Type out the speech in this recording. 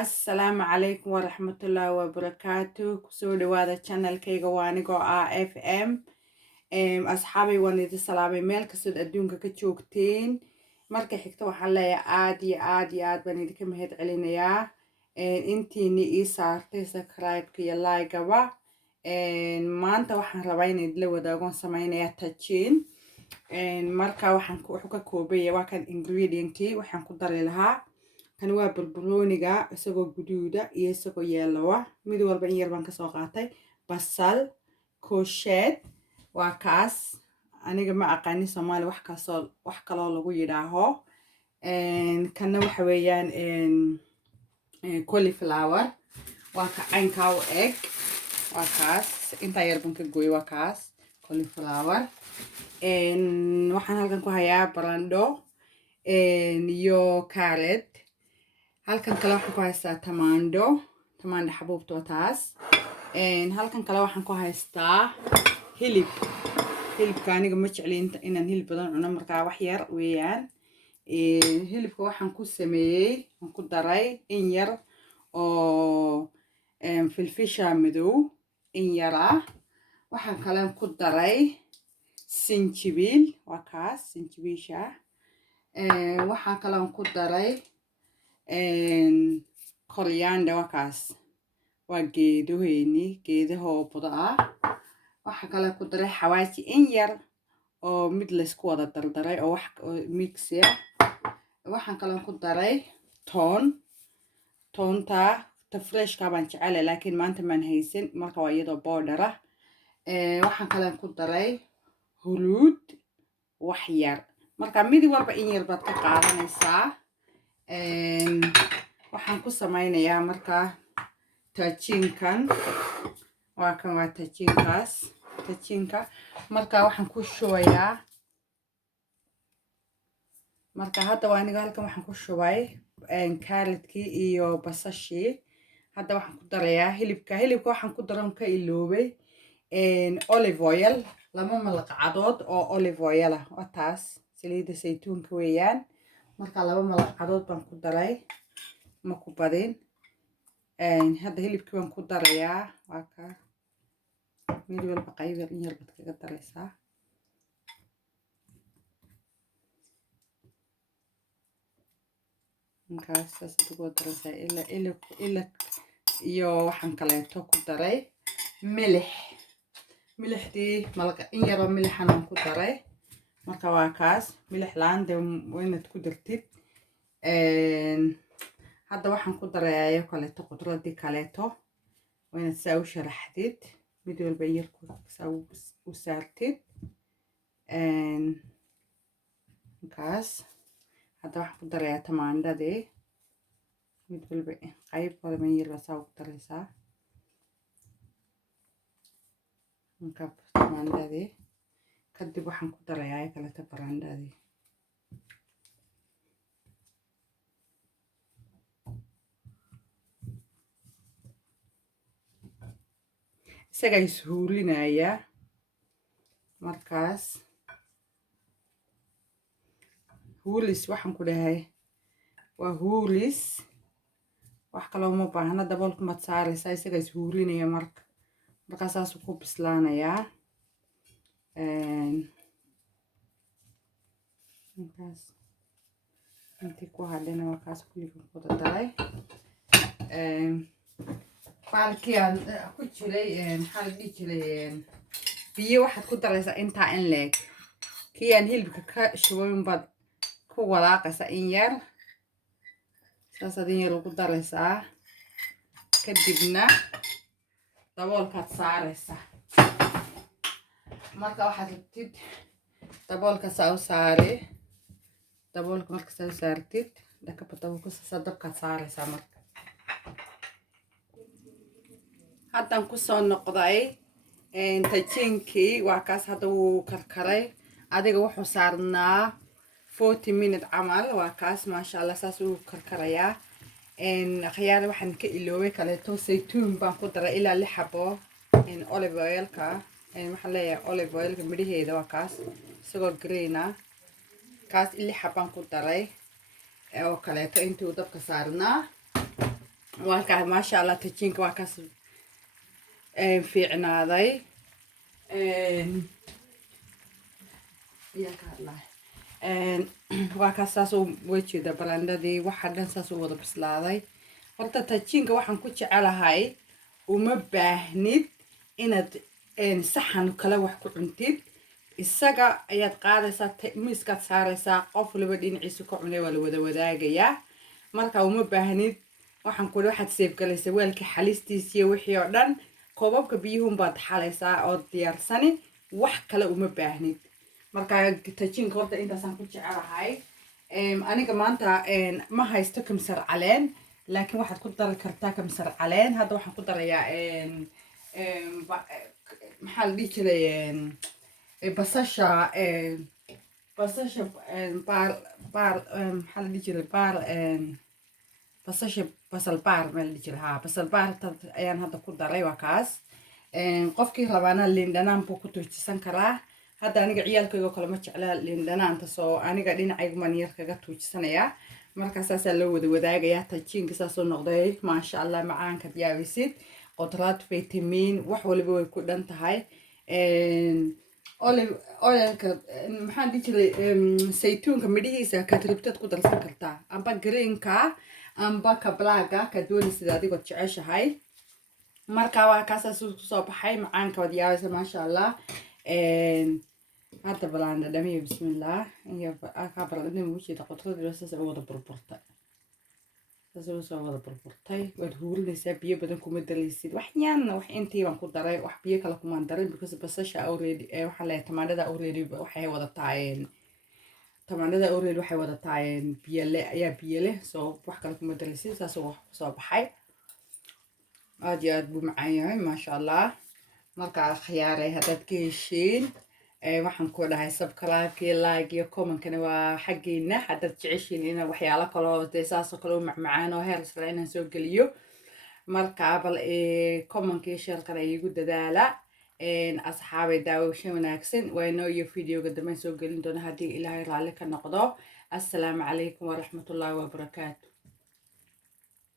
Assalaamu calaykum waraxmatullaahi wabarakaatu. Kusoo dhawaada channelkayga waa anigoo ah FM. Asxaabay waan idin salaamay meel kastood adduunka ka joogteen. Marka xigta waxaan leeyahay aad iyo aad baan idinka mahad celinayaa intiini ii saartay subscribe-ka iyo like-gaba. Maanta waxaan rabaa inaan idila wadaagoon samaynayaa tajiin. Marka wuxuu ka kooban yahay waa kan ingredient-kii waxaan ku dari lahaa. Kan waa barbarooniga isagoo guduuda iyo isagoo yeelowa mid walba in yar baan kasoo qaatay basal koosheed waa kaas aniga ma aqaanin Soomaali wax kaloo lagu yidhaaho kana waxa weeyaan cauliflower waa ka caynkaa u eg waa kaas intaa yar baan ka gooyay waa kaas cauliflower waxaan halkan ku hayaa barandho iyo carrot halkan kale waxaan ku haystaa tamaandho xabuubta taas halkan kale waxaan ku haystaa hilibka aniga ma jeclin inaan hilib badan cuno markaa wax yar weeyaan hilibka waxaan ku sameeyay aan ku daray in yar oo filfisha madow in yar ah waxaan kale ku daray sinjibiil waa kaas sinjibiisha waxaan kale ku daray coriander waa kaas waa geedaha oo budo ah waxa kale ku daray xawaaji in yar oo mid la isku wada dardaray oo wax mix ah waxaan kale ku daray toonta fresh ka baan jecelahay laakiin maanta maan haysan marka waa iyadoo powder ah waxaan kale ku daray huruud wax yar marka mid walba in yar baad ka qaadanaysaa waxaan ku samaynayaa markaa tajiinkan waa kan waa tajiinka marka waxaan ku shubayaa marka hadda waa aniga halkan waxaan ku shubay carrotkii iyo basashii hadda waxaan ku darayaa hilibka waxaan ku daran ka iloobay olive oil lama malaqcadood oo olive oil ah waa taas saliidda saytuunka weeyaan marka 2 malaqcadood baan ku daray ma ku badin hadda hilibkii baan ku darayaa waa ka mid walba qayb yar in yar baad kaga daraysaa markaas saas ugu daraysaa ilaa iyo waxaan kaleeto ku daray milixdii in yar oo milixan aan ku daray marka waa kaas milix laan de inaad ku dartid hadda waxaan ku darayaa kaleeto qudradii kaleeto inaad saa u sharaxdid mid walba in yar saa u saartid kaas hadda waxaan ku darayaa tamaandhadii mid walba qayb walba in yar baa saa ugu daraysaa marka tamaandhadii kadib waxaan ku darayaa kaleeto barandhadii isaga ishuulinaya markaas huulis waxaan ku dhahay waa huulis wax kale uma baahna daboolka maad saaraysaa isaga ishuulinaya markaa saasuu ku bislaanayaa markaas intii ku hadhina waa kaas kulligan ku daray baalkii aan ku jiray maxaa la dhihi jiray biyo waxaad ku daraysaa intaa in leeg kii aan hilibka ka shubayn baad ku walaaqaysaa in yar saasaad in yar ugu daraysaa kadibna daboolkaad saaraysaa marka waxaad rabtid daboolka saa u saari daboolka marka saa u saartid dhakaba daboolka saa dabkaad saaraysaa marka haddaan kusoo noqday tajiinkii waa kaas hadda wuu karkaray adiga wuxuu saarnaa 40 minute camal waa kaas maasha allah saas uu karkarayaa khiyaar waxaan ka iloobay kaleeto saytuun baan ku daray ilaa 6 xabo olive oilka waxaan leeyahay olive oilka midhaheeda waa kaas isagoo green ah kaas 6 xabaan ku daray oo kaleeto intuu dabka saarnaa وكا ما شاء الله تجينك وكاس في عناضي يا كارلا وكاس ساسو وجه ده برندي وحدن ساسو وضع بسلاضي horta tajinka waxaan ku jecelahay uma baahnid inaad saxan kale wax ku cuntid isaga ayaad qaadaysaa miiskaad saaraysaa qof waliba dhinaciisa ka cunay waa la wada wadaagayaa marka uma baahnid waxaan kuli waxaad seefgalaysaa weelka xalistiisa iyo wixii oo dhan koobabka biyuhun baad xalaysaa oo diyaarsani wax kale uma baahnid marka tajinka horta intaasaan ku jecelahay aniga maanta ma haysto kamsar caleen لكن واحد كنت دار كرتا كمسر علين هذا واحد كنت دار يا محل دي كده بصشة بصشة بار محل دي كده بار بصشة بصل بار مال دي كده ها بصل بار أيان هذا كنت دار وكاس قفكي ربنا اللي عندنا بوكو توجسان كراه هذا أنا عيال كيلو كلا ما تعلى اللي عندنا أنت صو أنا قاعدين عيق منير كذا توجسان يا markaas ayaa loo wada wadaagayaa tajinka saasoo noqday maasha Allah macaanka yaabisid qudrad vitamin wax waliba way ku dhan tahay oilka maxaan dhihi jiray saytuunka midhihiisa ka tribtad ku darsan kartaa amba greenka amba ka blaaga ka doonaysid adigoo jeceshahay marka waa kaas soo baxay macaanka wad yaabisa maasha Allah هذا بلان دمي بسم الله هي أكبر لأنه موجود قطرة بس هو ده بربرتة بس هو ده بربرتة وتقول لي سبيه بدنكم الدليل وحيانا وحينتي وانكو دراي وحبيه كلا كمان دراي بس شا أوريدي وحلا تمانة ده أوريدي وحي وده تعين تمانة ده أوريدي وحي وده تعين بيله يا بيله سو وحكلا كم الدليل سو صباحي أدي أدبو معايا ما شاء الله مركا خياري هذا كيشين waxaan ku dhahay subscribe like iyo comment kana waa xageena hadda jeceshiin in waxyaalo kale oo deesaas kale oo macmacaan oo heer sare inaan soo geliyo marka bal comment iyo share kale igu dadaala asxaabay daawasho wanaagsan waa inoo iyo video-ga dambe soo gelin doona hadii Ilaahay raali ka noqdo assalaamu calaykum wa rahmatullahi wa barakaatuh